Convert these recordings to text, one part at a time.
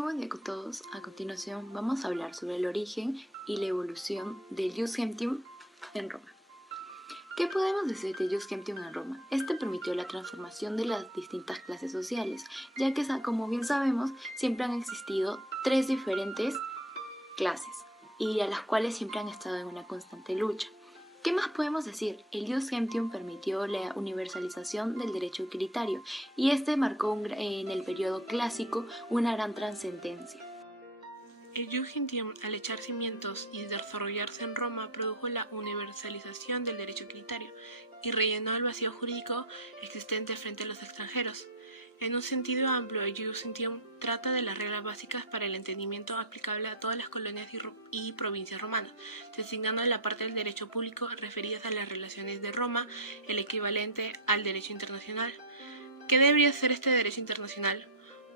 Muy buen día a todos. A continuación vamos a hablar sobre el origen y la evolución del Jus Gentium en Roma. ¿Qué podemos decir de Jus Gentium en Roma? Este permitió la transformación de las distintas clases sociales, ya que, como bien sabemos, siempre han existido tres diferentes clases y a las cuales siempre han estado en una constante lucha. ¿Qué más podemos decir? El Jus Gentium permitió la universalización del derecho utilitario y este marcó en el periodo clásico una gran trascendencia. El Jus Gentium, al echar cimientos y desarrollarse en Roma, produjo la universalización del derecho utilitario y rellenó el vacío jurídico existente frente a los extranjeros. En un sentido amplio, el Jus Gentium trata de las reglas básicas para el entendimiento aplicable a todas las colonias y provincias romanas, designando la parte del derecho público referidas a las relaciones de Roma, el equivalente al derecho internacional. ¿Qué debería ser este derecho internacional?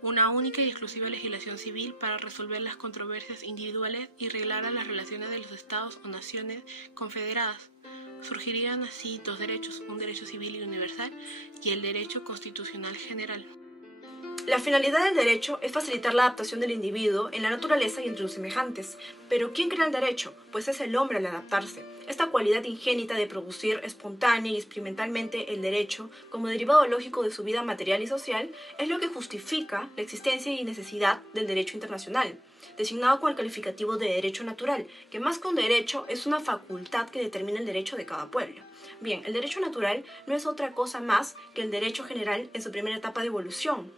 Una única y exclusiva legislación civil para resolver las controversias individuales y reglar las relaciones de los estados o naciones confederadas. Surgirían así dos derechos, un derecho civil y universal y el derecho constitucional general. La finalidad del derecho es facilitar la adaptación del individuo en la naturaleza y entre sus semejantes. Pero ¿quién crea el derecho? Pues es el hombre al adaptarse. Esta cualidad ingénita de producir espontánea y experimentalmente el derecho, como derivado lógico de su vida material y social, es lo que justifica la existencia y necesidad del derecho internacional, designado con el calificativo de derecho natural, que más que un derecho es una facultad que determina el derecho de cada pueblo. Bien, el derecho natural no es otra cosa más que el derecho general en su primera etapa de evolución,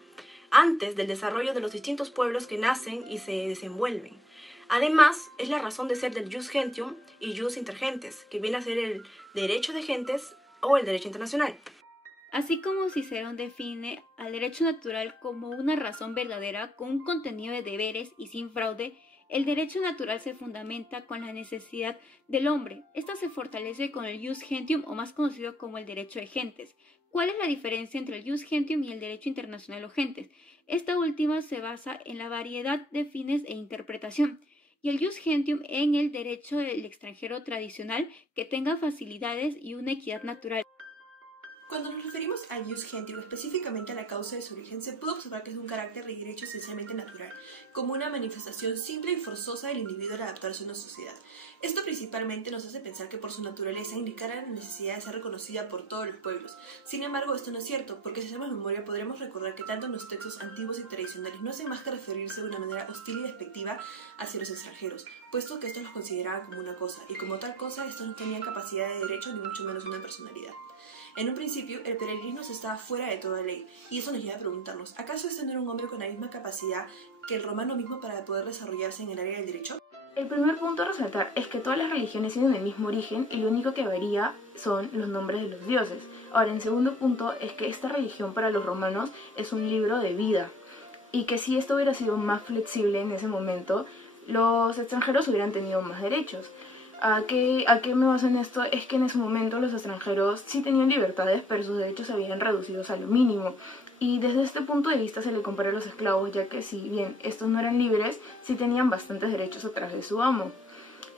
antes del desarrollo de los distintos pueblos que nacen y se desenvuelven. Además, es la razón de ser del Jus Gentium y Jus Inter Gentes, que viene a ser el derecho de gentes o el derecho internacional. Así como Cicerón define al derecho natural como una razón verdadera con un contenido de deberes y sin fraude, el derecho natural se fundamenta con la necesidad del hombre. Esta se fortalece con el Jus Gentium, o más conocido como el derecho de gentes. ¿Cuál es la diferencia entre el Jus Gentium y el derecho internacional o gentes? Esta última se basa en la variedad de fines e interpretación, y el Jus Gentium en el derecho del extranjero tradicional que tenga facilidades y una equidad natural. Cuando nos referimos al Jus Gentium, específicamente a la causa de su origen, se puede observar que es un carácter de derecho esencialmente natural, como una manifestación simple y forzosa del individuo al adaptarse a una sociedad. Esto principalmente nos hace pensar que por su naturaleza indicara la necesidad de ser reconocida por todos los pueblos. Sin embargo, esto no es cierto, porque si hacemos memoria podremos recordar que tanto en los textos antiguos y tradicionales no hacen más que referirse de una manera hostil y despectiva hacia los extranjeros, puesto que estos los consideraban como una cosa, y como tal cosa estos no tenían capacidad de derecho ni mucho menos una personalidad. En un principio, el peregrinos estaba fuera de toda ley, y eso nos lleva a preguntarnos, ¿acaso este no era un hombre con la misma capacidad que el romano mismo para poder desarrollarse en el área del derecho? El primer punto a resaltar es que todas las religiones tienen el mismo origen y lo único que varía son los nombres de los dioses. Ahora, el segundo punto es que esta religión para los romanos es un libro de vida, y que si esto hubiera sido más flexible en ese momento, los extranjeros hubieran tenido más derechos. ¿A qué me baso en esto? Es que en ese momento los extranjeros sí tenían libertades, pero sus derechos se habían reducido a lo mínimo. Y desde este punto de vista se le compara a los esclavos, ya que si bien estos no eran libres, sí tenían bastantes derechos a través de su amo.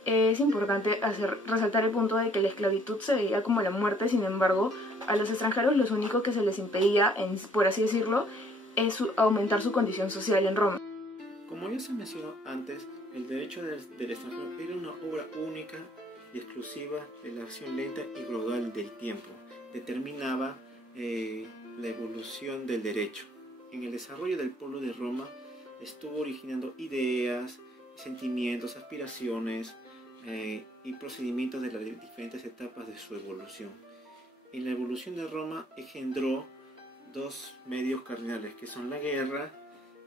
Es importante resaltar el punto de que la esclavitud se veía como la muerte, sin embargo, a los extranjeros lo único que se les impedía, por así decirlo, es aumentar su condición social en Roma. Como ya se mencionó antes, el derecho del extranjero era una obra única y exclusiva de la acción lenta y gradual del tiempo. Determinaba la evolución del derecho. En el desarrollo del pueblo de Roma estuvo originando ideas, sentimientos, aspiraciones y procedimientos de las diferentes etapas de su evolución. En la evolución de Roma engendró dos medios cardinales, que son la guerra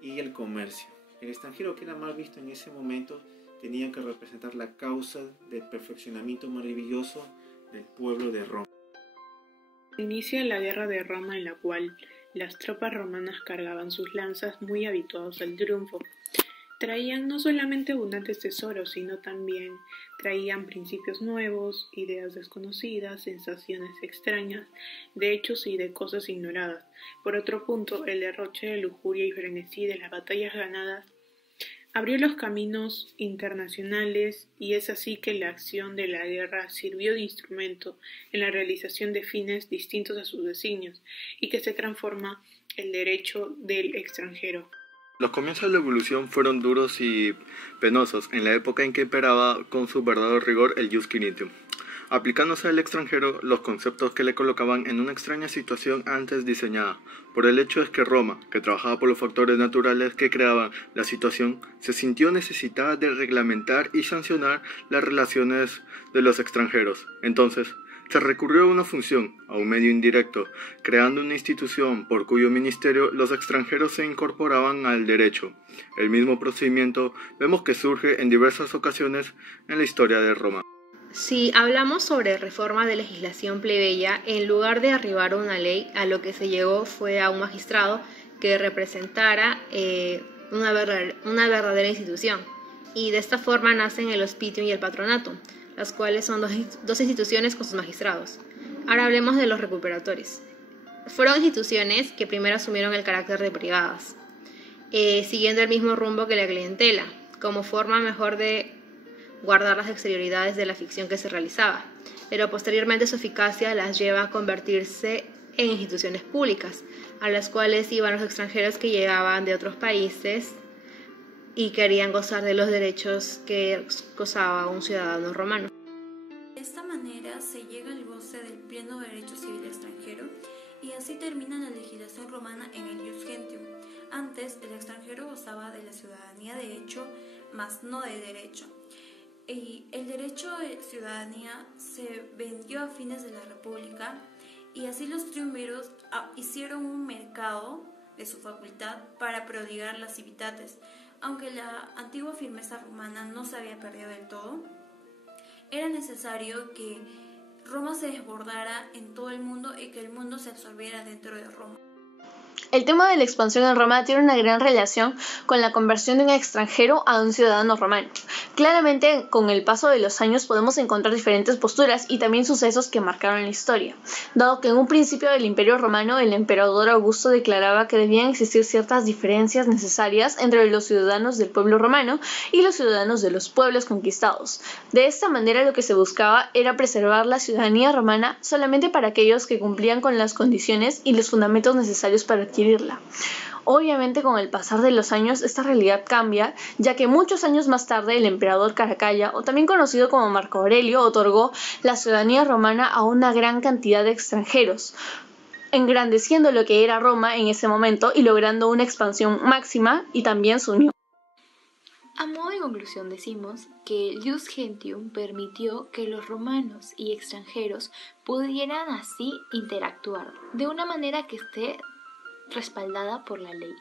y el comercio. El extranjero, que era mal visto en ese momento, tenía que representar la causa del perfeccionamiento maravilloso del pueblo de Roma. Inicia la guerra de Roma, en la cual las tropas romanas cargaban sus lanzas muy habituados al triunfo. Traían no solamente abundantes tesoros, sino también traían principios nuevos, ideas desconocidas, sensaciones extrañas, de hechos y de cosas ignoradas. Por otro punto, el derroche de lujuria y frenesí de las batallas ganadas abrió los caminos internacionales, y es así que la acción de la guerra sirvió de instrumento en la realización de fines distintos a sus designios, y que se transforma el derecho del extranjero. Los comienzos de la evolución fueron duros y penosos en la época en que imperaba con su verdadero rigor el Jus Quiritium, aplicándose al extranjero los conceptos que le colocaban en una extraña situación antes diseñada. Por el hecho es que Roma, que trabajaba por los factores naturales que creaban la situación, se sintió necesitada de reglamentar y sancionar las relaciones de los extranjeros. Entonces, se recurrió a una función, a un medio indirecto, creando una institución por cuyo ministerio los extranjeros se incorporaban al derecho. El mismo procedimiento vemos que surge en diversas ocasiones en la historia de Roma. Si hablamos sobre reforma de legislación plebeya, en lugar de arribar a una ley, a lo que se llegó fue a un magistrado que representara una verdadera institución. Y de esta forma nacen el hospitium y el patronatum, las cuales son dos instituciones con sus magistrados. Ahora hablemos de los recuperadores. Fueron instituciones que primero asumieron el carácter de privadas, siguiendo el mismo rumbo que la clientela, como forma mejor de guardar las exterioridades de la ficción que se realizaba, pero posteriormente su eficacia las lleva a convertirse en instituciones públicas, a las cuales iban los extranjeros que llegaban de otros países y querían gozar de los derechos que gozaba un ciudadano romano. De esta manera se llega al goce del pleno derecho civil extranjero y así termina la legislación romana en el Ius Gentium. Antes el extranjero gozaba de la ciudadanía de hecho, mas no de derecho. Y el derecho de ciudadanía se vendió a fines de la República y así los triunviros hicieron un mercado de su facultad para prodigar las civitates. Aunque la antigua firmeza romana no se había perdido del todo, era necesario que Roma se desbordara en todo el mundo y que el mundo se absorbiera dentro de Roma. El tema de la expansión en Roma tiene una gran relación con la conversión de un extranjero a un ciudadano romano. Claramente, con el paso de los años podemos encontrar diferentes posturas y también sucesos que marcaron la historia, dado que en un principio del Imperio Romano el emperador Augusto declaraba que debían existir ciertas diferencias necesarias entre los ciudadanos del pueblo romano y los ciudadanos de los pueblos conquistados. De esta manera lo que se buscaba era preservar la ciudadanía romana solamente para aquellos que cumplían con las condiciones y los fundamentos necesarios para adquirirla. Obviamente con el pasar de los años esta realidad cambia, ya que muchos años más tarde el emperador Caracalla, o también conocido como Marco Aurelio, otorgó la ciudadanía romana a una gran cantidad de extranjeros, engrandeciendo lo que era Roma en ese momento y logrando una expansión máxima y también su unión. A modo de conclusión decimos que el Ius Gentium permitió que los romanos y extranjeros pudieran así interactuar de una manera que esté respaldada por la ley.